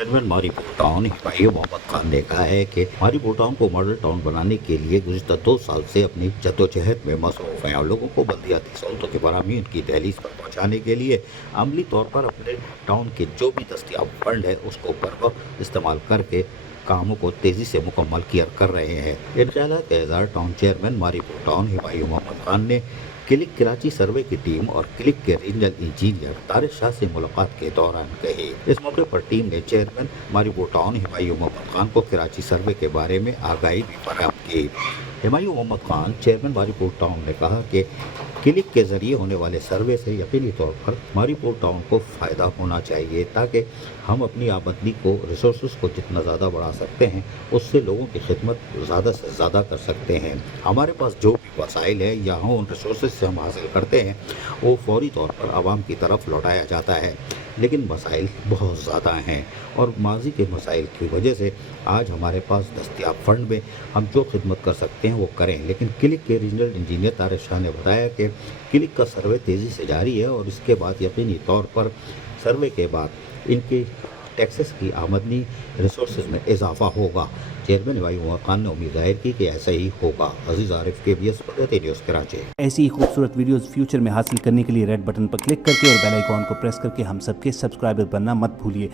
Chairman Maripur town Humayun Mohammad Khan ने कहा है कि मारीपुर टाउन को मॉडल टाउन बनाने के लिए गुज़िश्ता 2 साल से अपनी जद्दोजहद में मसरूफ हैं और लोगों को बल्दियाती सहूलतों की फराहमी उनकी दहलीज पर पहुँचाने के लिए अमली तौर पर अपने टाउन के जो भी दस्तियाब फंड है उसको बर वक्त इस्तेमाल करके कामों को तेज़ी से मुकम्मल किया कर रहे हैं। इन ख्यालात का इज़हार town chairman Maripur town Humayun Mohammad Khan ने क्लिक कराची सर्वे की टीम और क्लिक के रीजनल इंजीनियर तारिक शाह से मुलाकात के दौरान कही। इस मौके पर टीम ने चेयरमैन मारीपुर टाउन हिमायू मोहम्मद खान को कराची सर्वे के बारे में आगाही भी फराहम की। हिमायू मोहम्मद खान चेयरमैन मारीपुर टाउन ने कहा कि क्लिक के ज़रिए होने वाले सर्वे से यकीनी तौर पर मारीपुर टाउन को फ़ायदा होना चाहिए ताकि हम अपनी आमदनी को रिसोर्स को जितना ज़्यादा बढ़ा सकते हैं उससे लोगों की खिदमत ज़्यादा से ज़्यादा कर सकते हैं। हमारे पास जो भी वसाइल है या उन रिसोर्स से हम हासिल करते हैं वो फौरी तौर पर आवाम की तरफ लौटाया जाता है, लेकिन मसाइल बहुत ज़्यादा हैं और माजी के मसाइल की वजह से आज हमारे पास दस्तियाब फंड में हम जो खिदमत कर सकते हैं वो करें। लेकिन क्लिक के रीजनल इंजीनियर तारिक शाह ने बताया कि क्लिक का सर्वे तेज़ी से जारी है और इसके बाद यकीनी तौर पर सर्वे के बाद इनकी टैक्सेस की आमदनी रिसोर्सेज में इजाफा होगा। चेयरमैन हिमायू मोहम्मद खान ने उम्मीद जाहिर की कि ऐसा ही होगा। अजीज आरिफ KBS पढ़ते न्यूज़ कराची। ऐसी ही खूबसूरत वीडियोस फ्यूचर में हासिल करने के लिए रेड बटन पर क्लिक करके और बेल आइकॉन को प्रेस करके हम सबके सब्सक्राइबर बनना मत भूलिए।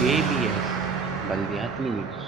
KBS बल्दियाती न्यूज़।